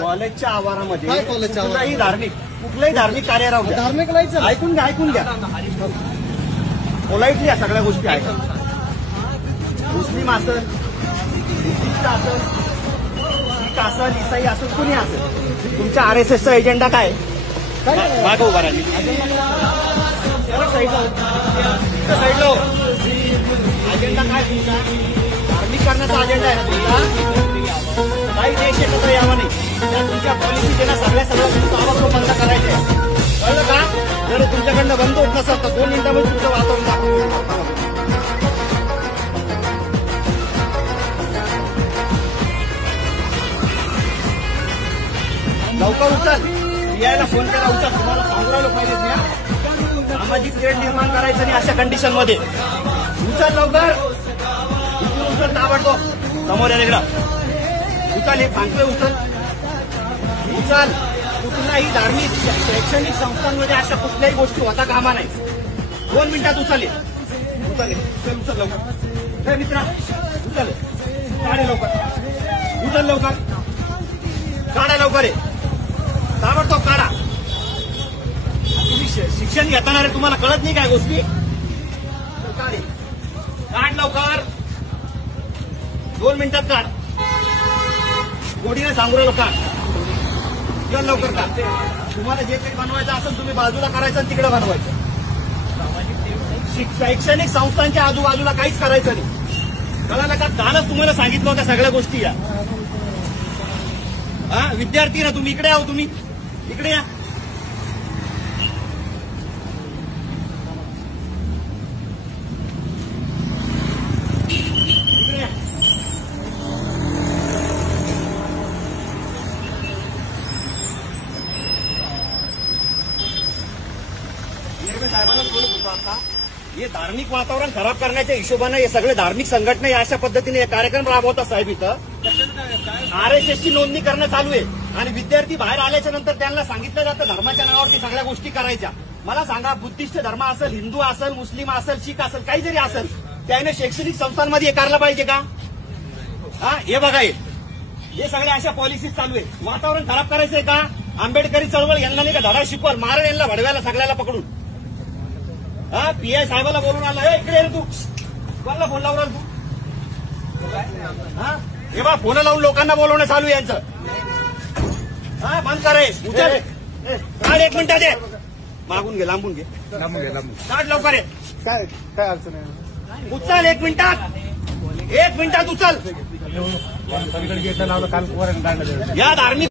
कॉलेजच्या आवारामध्ये काय कॉलेजच्या आवारामध्ये? कुठलंही धार्मिक कार्य राहू द्या. धार्मिक नाही सर. ऐकून घ्या पोलाइटली या सगळ्या गोष्टी ऐका. मुस्लिम असेल, बुद्धिस्ट असेल, शीख असेल, इसाई असेल, कुणी असेल, तुमच्या RSSचा एजेंडा काय? मागं उभा राहिली साईडला अजेंडा काय तुमचा? धार्मिक करण्याचा अजेंडा आहे ना तुमचा? काही देश एकत्र यावा नाही. तुमच्या पॉलिसी त्यांना सगळ्या गोष्टी बंद करायचे आहे. कळलं का? जर तुमच्याकडनं बंद होत नसेल तर 2 मिनिटांमध्ये तुमचं वातावरण दाखवलं. लवकर उचल. यायला फोन केला उचल. तुम्हाला सांगू राहिलो पाहिजेत ना, सामाजिक तेढ निर्माण करायचं नाही अशा कंडिशन मध्ये. उचल लवकर. इथून उचल ताबडतोब. समोर या इकडं उचल. हे सांगतोय उचल. कुठल्याही धार्मिक शैक्षणिक संस्थांमध्ये अशा कुठल्याही गोष्टी होता कामा नाही. 2 मिनिटात उचल लवकर. हे मित्रा उचल. काढे लवकर. उचल लवकर. काढा लवकर. आहे ताबडतोब काढा. तुम्ही शिक्षण घेताना रे, तुम्हाला कळत नाही काय गोष्टी? काढ लवकर. 2 मिनिटात काढ. गोडीने सांगू राहिलो काढ. लवकर काढ. तुम्हाला जे काही बनवायचं असेल तुम्ही बाजूला करायचं आणि तिकडे बनवायचं. शैक्षणिक संस्थांच्या आजूबाजूला काहीच करायचं नाही. कळालं का? कालच तुम्हाला सांगितलं होत्या सगळ्या गोष्टी या. विद्यार्थी ना तुम्ही, इकडे आहो. तुम्ही इकडे या. साहेबांना बोलत होतो आता. हे धार्मिक वातावरण खराब करण्याच्या हिशोबाने हे सगळे धार्मिक संघटना अशा पद्धतीने कार्यक्रम राबवतात साहेब. इथं RSSची नोंदणी करणं चालू आहे आणि विद्यार्थी बाहेर आल्याच्या नंतर त्यांना सांगितलं जातं धर्माच्या नावावरती सगळ्या गोष्टी करायच्या. मला सांगा, बुद्धिस्ट धर्म असेल, हिंदू असेल, मुस्लिम असेल, शीख असेल, काही जरी असेल, त्याने शैक्षणिक संस्थांमध्ये हे करायला पाहिजे का? हे बघा, हे सगळ्या अशा पॉलिसी चालू आहे. वातावरण खराब करायचंय का? आंबेडकरी चळवळ यांना नाही का धडा शिकवाल? मारण यांना भडव्याला सगळ्याला पकडून. PI साहेबाला बोलून आला. इकडे तू कोणाला फोन लावून तू? हे बा फोन लावून लोकांना बोलवणं चालू आहे यांचं. बंद करे. उचल. काढ 1 मिनिटात. दे मागून घे. लांबून घे. काढ लवकर. काय अडचण आहे? उचल 1 मिनिटात. 1 मिनिटात उचल. सगळीकडे गेट लावलं काल. या धार्मिक